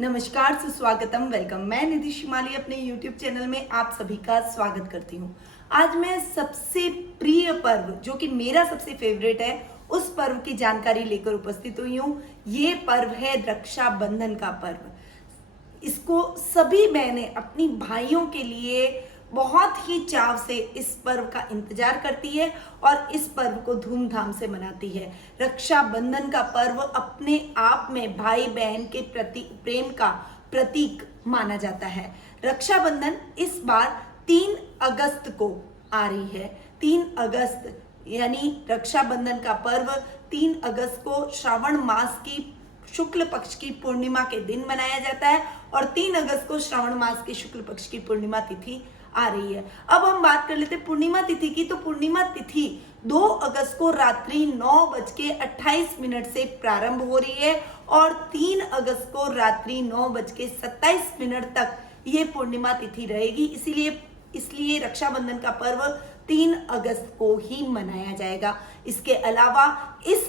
नमस्कार, सुस्वागतम, वेलकम। मैं निधि शिमाली अपने YouTube चैनल में आप सभी का स्वागत करती हूँ। आज मैं सबसे प्रिय पर्व, जो कि मेरा सबसे फेवरेट है, उस पर्व की जानकारी लेकर उपस्थित हुई हूँ। ये पर्व है रक्षाबंधन का पर्व। इसको सभी बहनें अपनी भाइयों के लिए बहुत ही चाव से इस पर्व का इंतजार करती है और इस पर्व को धूमधाम से मनाती है। रक्षाबंधन का पर्व अपने आप में भाई बहन के प्रति प्रेम का प्रतीक माना जाता है। रक्षाबंधन इस बार 3 अगस्त को आ रही है। 3 अगस्त यानी रक्षाबंधन का पर्व 3 अगस्त को श्रावण मास की शुक्ल पक्ष की पूर्णिमा के दिन मनाया जाता है और 3 अगस्त को श्रावण मास की शुक्ल पक्ष की पूर्णिमा तिथि आ रही है। अब हम बात कर लेते हैं पूर्णिमा तिथि की। तो पूर्णिमा तिथि 2 अगस्त को रात्रि 9:28 से प्रारंभ हो रही है और 3 अगस्त को रात्रि 9:27 तक ये पूर्णिमा तिथि रहेगी। इसलिए रक्षाबंधन का पर्व 3 अगस्त को ही मनाया जाएगा। इसके अलावा इस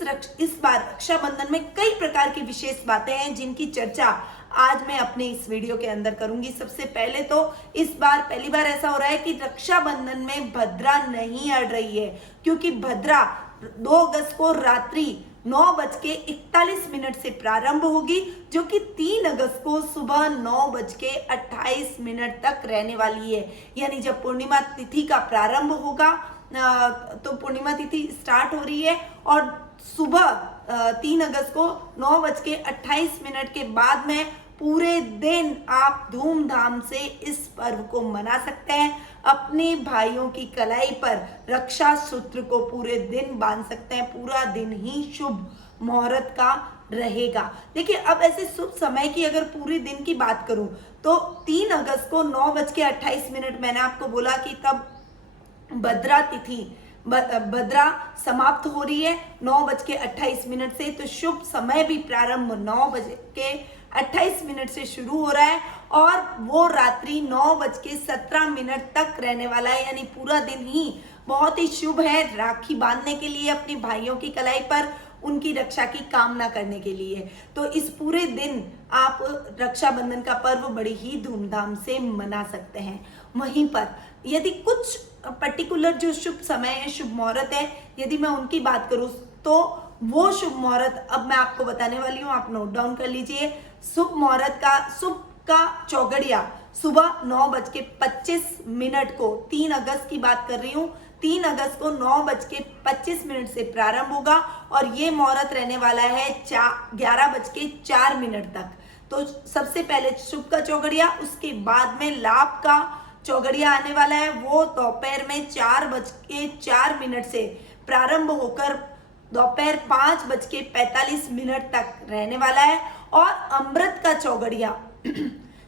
बार रक्षाबंधन में कई प्रकार की विशेष बातें हैं जिनकी चर्चा आज मैं अपने इस वीडियो के अंदर करूंगी। सबसे पहले तो इस बार पहली बार ऐसा हो रहा है कि रक्षाबंधन में भद्रा नहीं अड़ रही है, क्योंकि भद्रा 2 अगस्त को रात्रि 9:41 से प्रारंभ होगी, जो कि 3 अगस्त को सुबह 9:28 तक रहने वाली है। यानी जब पूर्णिमा तिथि का प्रारंभ होगा तो पूर्णिमा तिथि स्टार्ट हो रही है और सुबह 3 अगस्त को 9:28 के बाद में पूरे दिन आप धूमधाम से इस पर्व को मना सकते हैं। अपने भाइयों की कलाई पर रक्षा सूत्र को पूरे दिन बांध सकते हैं। पूरा दिन ही शुभ मुहूर्त का रहेगा। देखिए, अब ऐसे शुभ समय की अगर पूरे दिन की बात करूं तो 3 अगस्त को 9:28 मैंने आपको बोला कि तब भद्रा समाप्त हो रही है 9:28 से। तो शुभ समय भी प्रारंभ 9:28 से शुरू हो रहा है और वो रात्रि 9:17 तक रहने वाला है। यानी पूरा दिन ही बहुत ही शुभ है राखी बांधने के लिए, अपने भाइयों की कलाई पर उनकी रक्षा की कामना करने के लिए। तो इस पूरे दिन आप रक्षाबंधन का पर्व बड़ी ही धूमधाम से मना सकते हैं। वहीं पर यदि कुछ पर्टिकुलर जो शुभ समय है, शुभ मुहूर्त है, यदि मैं उनकी बात करूं तो वो शुभ मुहूर्त अब मैं आपको बताने वाली हूं, आप नोट डाउन कर लीजिए। शुभ का चौगड़िया सुबह 9:25 को, 3 अगस्त की बात कर रही हूं, 3 अगस्त को 9:25 से प्रारंभ होगा और ये मुहूर्त रहने वाला है 11:04 तक। तो सबसे पहले शुभ का चौगड़िया, उसके बाद में लाभ का चौगड़िया आने वाला है। वो दोपहर में 4:04 से प्रारंभ होकर दोपहर 5:45 तक रहने वाला है और अमृत का चौगड़िया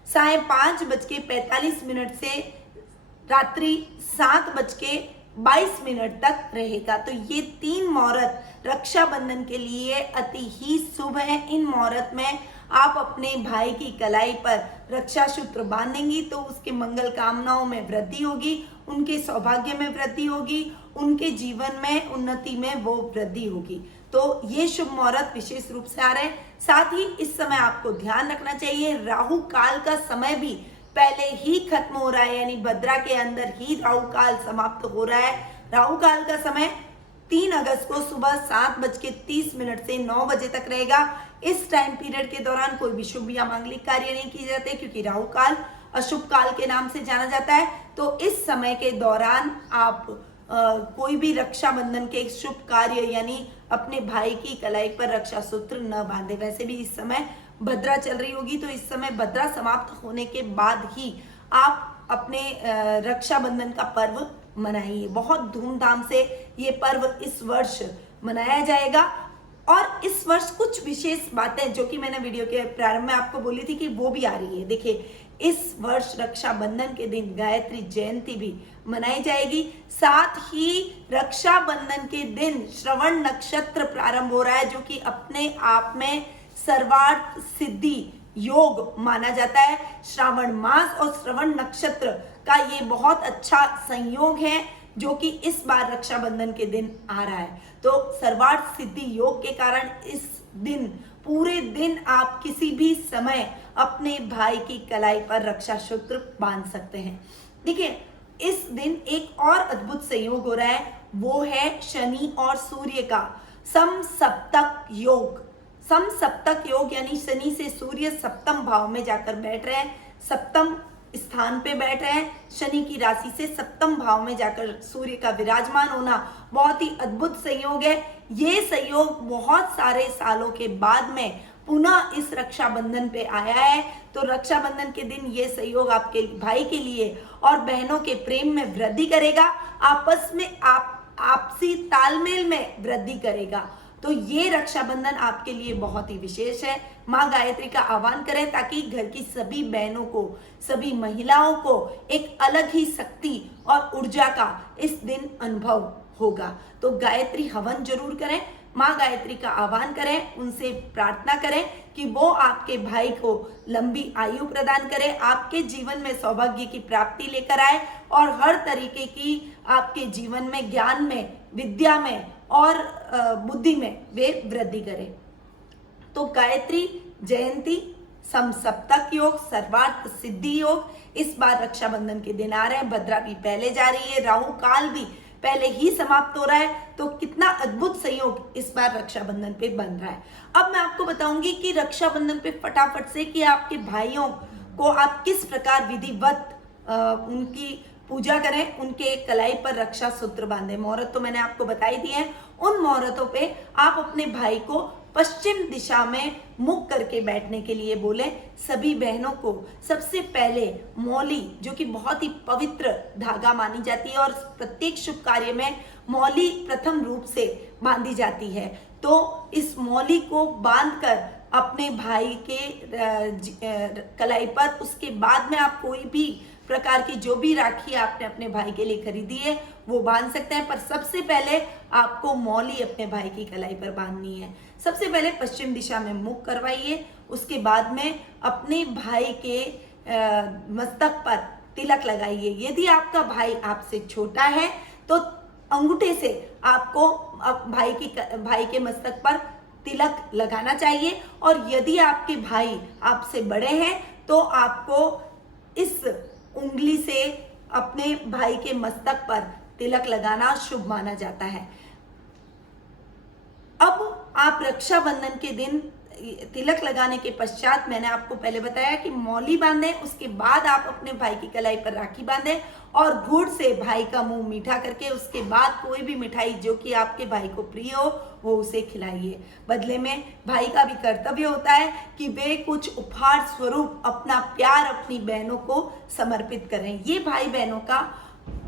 5:45 से रात्रि 7:22 तक रहेगा। तो ये 3 मुहूर्त रक्षाबंधन के लिए अति ही शुभ है। इन मुहूर्त में आप अपने भाई की कलाई पर रक्षा सूत्र बांधेंगी तो उसके मंगल कामनाओं में वृद्धि होगी, उनके सौभाग्य में वृद्धि होगी, उनके जीवन में उन्नति में वो वृद्धि होगी। तो ये शुभ मुहूर्त विशेष रूप से आ रहे हैं। साथ ही इस समय आपको ध्यान रखना चाहिए, राहु काल का समय भी पहले ही खत्म हो रहा है। यानी भद्रा के अंदर ही राहु काल समाप्त हो रहा है। राहु काल का समय 3 अगस्त को सुबह 7:30 से 9 बजे तक रहेगा। इस टाइम पीरियड के दौरान कोई भी शुभ या मांगलिक कार्य नहीं किए जाते, क्योंकि राहु काल अशुभ काल के नाम से जाना जाता है। तो इस समय के दौरान आप कोई भी रक्षाबंधन के शुभ कार्य यानी अपने भाई की कलाई पर रक्षा सूत्र न बांधे। वैसे भी इस समय भद्रा चल रही होगी, तो इस समय भद्रा समाप्त होने के बाद ही आप अपने रक्षाबंधन का पर्व मनाइए। बहुत धूमधाम से ये पर्व इस वर्ष मनाया जाएगा और इस वर्ष कुछ विशेष बातें जो कि मैंने वीडियो के प्रारंभ में आपको बोली थी कि वो भी आ रही है। देखिए, इस वर्ष रक्षाबंधन के दिन गायत्री जयंती भी मनाई जाएगी। साथ ही रक्षाबंधन के दिन श्रवण नक्षत्र प्रारंभ हो रहा है, जो कि अपने आप में सर्वार्थ सिद्धि योग माना जाता है। श्रावण मास और श्रवण नक्षत्र का ये बहुत अच्छा संयोग है जो कि इस बार रक्षाबंधन के दिन आ रहा है। तो सर्वार्थ सिद्धि योग के कारण इस दिन पूरे दिन आप किसी भी समय अपने भाई की कलाई पर रक्षा सूत्र बांध सकते हैं। देखिए, इस दिन एक और अद्भुत संयोग हो रहा है, वो है शनि और सूर्य का समसप्तक योग। समसप्तक योग यानी शनि से सूर्य सप्तम भाव में जाकर बैठ रहे हैं, सप्तम स्थान पे बैठ रहे हैं। शनि की राशि से सप्तम भाव में जाकर सूर्य का विराजमान होना बहुत ही अद्भुत संयोग है। ये संयोग बहुत सारे सालों के बाद में पुनः इस रक्षाबंधन पे आया है। तो रक्षाबंधन के दिन ये संयोग आपके भाई के लिए और बहनों के प्रेम में वृद्धि करेगा, आपस में आपसी तालमेल में वृद्धि करेगा। तो ये रक्षाबंधन आपके लिए बहुत ही विशेष है। माँ गायत्री का आह्वान करें ताकि घर की सभी बहनों को, सभी महिलाओं को एक अलग ही शक्ति और ऊर्जा का इस दिन अनुभव होगा। तो गायत्री हवन जरूर करें, माँ गायत्री का आह्वान करें, उनसे प्रार्थना करें कि वो आपके भाई को लंबी आयु प्रदान करे, आपके जीवन में सौभाग्य की प्राप्ति लेकर आए और हर तरीके की आपके जीवन में, ज्ञान में, विद्या में और बुद्धि में वे वृद्धि करे। तो गायत्री जयंती, समसप्तक योग, सर्वार्थ सिद्धि योग इस बार रक्षाबंधन के दिन आ रहे हैं। भद्रा भी पहले जा रही है, राहु काल भी पहले ही समाप्त हो रहा है। तो कितना अद्भुत संयोग इस बार रक्षाबंधन पे बन रहा है। अब मैं आपको बताऊंगी कि रक्षाबंधन पे फटाफट से कि आपके भाइयों को आप किस प्रकार विधिवत उनकी पूजा करें, उनके कलाई पर रक्षा सूत्र बांधे। मुहूर्त तो मैंने आपको बताई दी है। उन मुहूर्तों पे आप अपने भाई को पश्चिम दिशा में मुख करके बैठने के लिए बोले। सभी बहनों को सबसे पहले मौली, जो कि बहुत ही पवित्र धागा मानी जाती है और प्रत्येक शुभ कार्य में मौली प्रथम रूप से बांधी जाती है, तो इस मौली को बांधकर अपने भाई के कलाई पर, उसके बाद में आप कोई भी प्रकार की जो भी राखी आपने अपने भाई के लिए खरीदी है वो बांध सकते हैं। पर सबसे पहले आपको मौली अपने भाई की कलाई पर बांधनी है। सबसे पहले पश्चिम दिशा में मुख करवाइए, उसके बाद में अपने भाई के मस्तक पर तिलक लगाइए। यदि आपका भाई आपसे छोटा है तो अंगूठे से आपको भाई के मस्तक पर तिलक लगाना चाहिए, और यदि आपके भाई आपसे बड़े हैं तो आपको इस उंगली से अपने भाई के मस्तक पर तिलक लगाना शुभ माना जाता है। अब आप रक्षाबंधन के दिन तिलक लगाने के पश्चात मैंने आपको पहले बताया कि मौली बांधें, उसके बाद आप अपने भाई की कलाई पर राखी बांधें और गुड़ से भाई का मुंह मीठा करके उसके बाद कोई भी मिठाई जो कि आपके भाई को प्रिय हो वो उसे खिलाइए। बदले में भाई का भी कर्तव्य होता है कि वे कुछ उपहार स्वरूप अपना प्यार अपनी बहनों को समर्पित करें। ये भाई बहनों का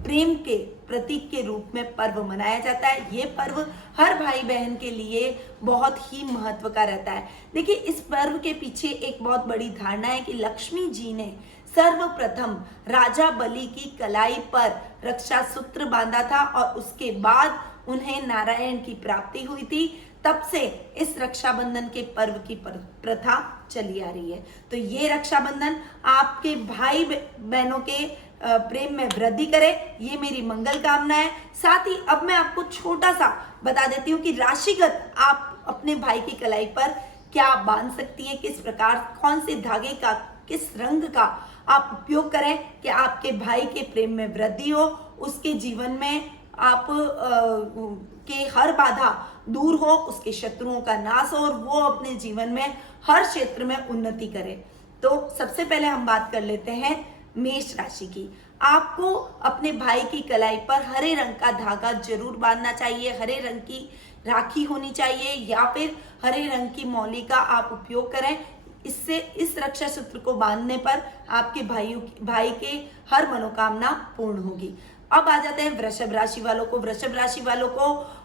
प्रेम के प्रतीक के रूप में पर्व मनाया जाता है। ये पर्व हर भाई बहन के लिए बहुत ही महत्व का रहता है। देखिए, इस पर्व के पीछे एक बहुत बड़ी धारणा है कि लक्ष्मी जी ने सर्वप्रथम राजा बलि की कलाई पर रक्षा सूत्र बांधा था और उसके बाद उन्हें नारायण की प्राप्ति हुई थी। तब से इस रक्षाबंधन के पर्व की प्रथा चली आ रही है। तो ये रक्षाबंधन आपके भाई बहनों के प्रेम में वृद्धि करे, ये मेरी मंगल कामना है। साथ ही अब मैं आपको छोटा सा बता देती हूँ कि राशिगत आप अपने भाई की कलाई पर क्या बांध सकती है, किस प्रकार, कौन से धागे का, किस रंग का आप उपयोग करें कि आपके भाई के प्रेम में वृद्धि हो, उसके जीवन में आप के हर बाधा दूर हो, उसके शत्रुओं का नाश हो और वो अपने जीवन में हर क्षेत्र में उन्नति करे। तो सबसे पहले हम बात कर लेते हैं मेष राशि की। आपको अपने भाई की कलाई पर हरे रंग का धागा जरूर बांधना चाहिए, हरे रंग की राखी होनी चाहिए या फिर हरे रंग की मौली का आप उपयोग करें। इससे इस रक्षा सूत्र को बांधने पर आपके भाई के हर मनोकामना पूर्ण होगी। अब आ जाते हैं वृषभ राशि वालों को। वृषभ राशि वालों को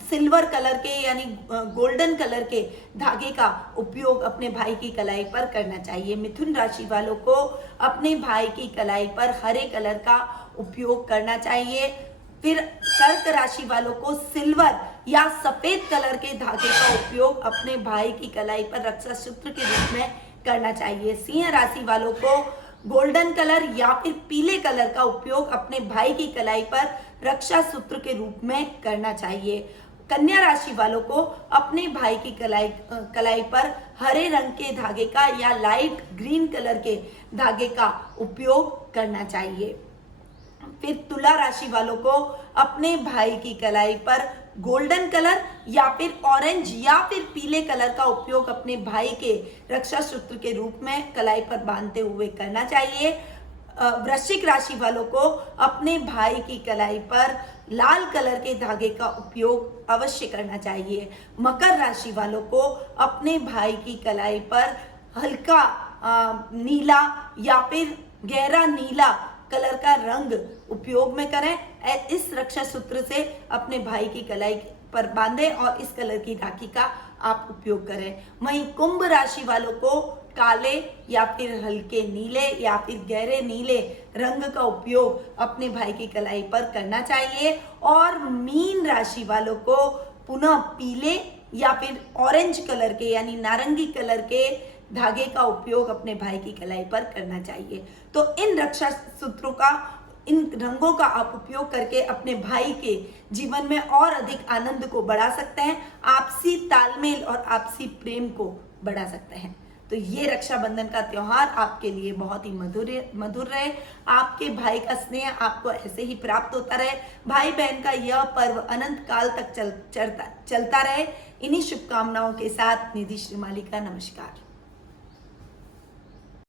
सिल्वर कलर के यानी गोल्डन कलर के धागे का उपयोग अपने भाई की कलाई पर करना चाहिए। मिथुन राशि वालों को अपने भाई की कलाई पर हरे कलर का उपयोग करना चाहिए। फिर कर्क राशि वालों को सिल्वर या सफेद कलर के धागे का उपयोग अपने भाई की कलाई पर रक्षा सूत्र के रूप में करना चाहिए। सिंह राशि वालों को गोल्डन कलर या फिर पीले कलर का उपयोग अपने भाई की कलाई पर रक्षा सूत्र के रूप में करना चाहिए। कन्या राशि वालों को अपने भाई की कलाई पर हरे रंग के धागे का या लाइट ग्रीन कलर के धागे का उपयोग करना चाहिए। फिर तुला राशि वालों को अपने भाई की कलाई पर गोल्डन कलर या फिर ऑरेंज या फिर पीले कलर का उपयोग अपने भाई के रक्षा सूत्र के रूप में कलाई पर बांधते हुए करना चाहिए। वृश्चिक राशि वालों को अपने भाई की कलाई पर लाल कलर के धागे का उपयोग अवश्य करना चाहिए। मकर राशि वालों को अपने भाई की कलाई पर हल्का नीला या फिर गहरा नीला कलर का रंग उपयोग में करें। इस रक्षा सूत्र से अपने भाई की कलाई पर बांधें और इस कलर की राखी का आप उपयोग करें। वहीं कुंभ राशि वालों को काले या फिर हल्के नीले या फिर गहरे नीले रंग का उपयोग अपने भाई की कलाई पर करना चाहिए। और मीन राशि वालों को पुनः पीले या फिर ऑरेंज कलर के यानी नारंगी कलर के धागे का उपयोग अपने भाई की कलाई पर करना चाहिए। तो इन रक्षा सूत्रों का, इन रंगों का आप उपयोग करके अपने भाई के जीवन में और अधिक आनंद को बढ़ा सकते हैं, आपसी तालमेल और आपसी प्रेम को बढ़ा सकते हैं। तो ये रक्षाबंधन का त्योहार आपके लिए बहुत ही मधुर रहे। आपके भाई का स्नेह आपको ऐसे ही प्राप्त होता रहे। भाई बहन का यह पर्व अनंत काल तक चलता रहे। इन्हीं शुभकामनाओं के साथ निधि श्रीमाली का नमस्कार।